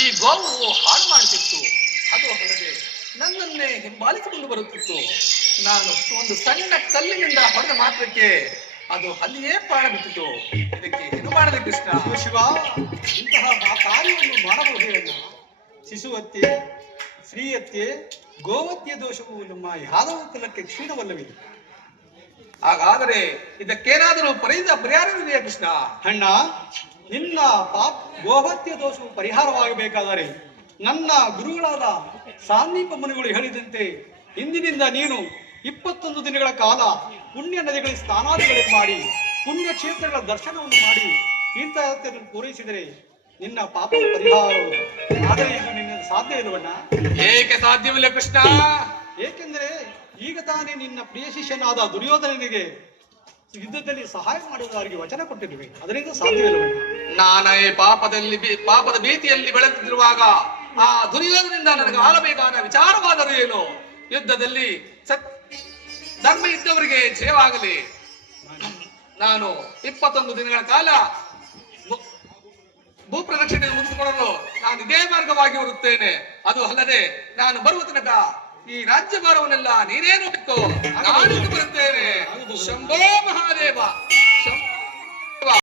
ಈ ಗೋವು ಹಾಳು ಮಾಡುತ್ತಿತ್ತು. ಅದು ಹೊರಗೆ ನನ್ನನ್ನೇ ಹಿಂಬಾಲಿಸಿಕೊಂಡು ಬರುತ್ತಿತ್ತು. ನಾನು ಒಂದು ಸಣ್ಣ ಕಲ್ಲಿನಿಂದ ಹೊಡೆದ ಮಾತ್ರಕ್ಕೆ ಅದು ಅಲ್ಲಿಯೇ ಪ್ರಾಣ ಬಿಟ್ಟಿತು. ಇದಕ್ಕೆ ಏನು ಮಾಡಲಿ ಕೃಷ್ಣ? ಶಿವ, ಇಂತಹ ಆ ಕಾರ್ಯವನ್ನು ಮಾಡಬಹುದೇ ಅಲ್ಲ? ಶಿಶುಹತ್ಯೆ, ಸ್ತ್ರೀಹತ್ಯೆ, ಗೋಹತ್ಯೆ ದೋಷವು ನಮ್ಮ ಯಾದವ ಕುಲಕ್ಕೆ ಕ್ಷೀಣವಲ್ಲವೇ? ಹಾಗಾದರೆ ಇದಕ್ಕೇನಾದರೂ ಪರಿಹಾರವಿದೆಯಾ ಕೃಷ್ಣ? ಅಣ್ಣ, ನಿನ್ನ ಗೋಹತ್ಯೆ ದೋಷವು ಪರಿಹಾರವಾಗಬೇಕಾದರೆ ನನ್ನ ಗುರುಗಳಾದ ಸಾಂದೀಪ ಮುನಿಗಳು ಹೇಳಿದಂತೆ ಇಂದಿನಿಂದ ನೀನು 21 ದಿನಗಳ ಕಾಲ ಪುಣ್ಯ ನದಿಗಳಿಗೆ ಸ್ನಾನಾದಿಗಳನ್ನು ಮಾಡಿ ಪುಣ್ಯ ಕ್ಷೇತ್ರಗಳ ದರ್ಶನವನ್ನು ಮಾಡಿ ತೀರ್ಥಯಾತ್ರೆಯನ್ನು ಪೂರೈಸಿದರೆ ನಿನ್ನ ಪಾಪ ಪರಿಹಾರ. ಆದರೆ ಇದು ನಿನ್ನ ಸಾಧ್ಯ ಇಲ್ಲವಣ್ಣ. ಏಕೆ ಸಾಧ್ಯವಿಲ್ಲ ಕೃಷ್ಣ? ಏಕೆಂದರೆ ಈಗ ತಾನೇ ನಿನ್ನ ಪ್ರಿಯ ಶಿಷ್ಯನಾದ ದುರ್ಯೋಧನನಿಗೆ ಯುದ್ಧದಲ್ಲಿ ಸಹಾಯ ಮಾಡುವುದರಿಗೆ ವಚನ ಕೊಟ್ಟಿರುವೆ. ಅದರಿಂದ ಸಾಧ್ಯವಿಲ್ಲವಣ್ಣ. ನಾನೇ ಪಾಪದ ಭೀತಿಯಲ್ಲಿ ಬೆಳೆದಿರುವಾಗ ಆ ದುರ್ಯೋಧನದಿಂದ ನನಗೆ ಆಳಬೇಕಾದ ವಿಚಾರವಾದರೂ ಏನು? ಯುದ್ಧದಲ್ಲಿ ಧರ್ಮ ಇದ್ದವರಿಗೆ ಜಯವಾಗಲಿ. ನಾನು 21 ದಿನಗಳ ಕಾಲ ಭೂಪ್ರದಕ್ಷಿಣೆ ಮುಗಿಸಿಕೊಳ್ಳಲು ನಾನು ಇದೇ ಮಾರ್ಗವಾಗಿ ಬರುತ್ತೇನೆ. ಅದು ಅಲ್ಲದೆ ನಾನು ಬರುವ ತನಕ ಈ ರಾಜ್ಯಭಾರವನ್ನೆಲ್ಲ ನೀನೇ ನೋಡಿಕೋ. ನಾನು ಬರುತ್ತೇನೆ. ಶಂಭೋ ಮಹಾದೇವ.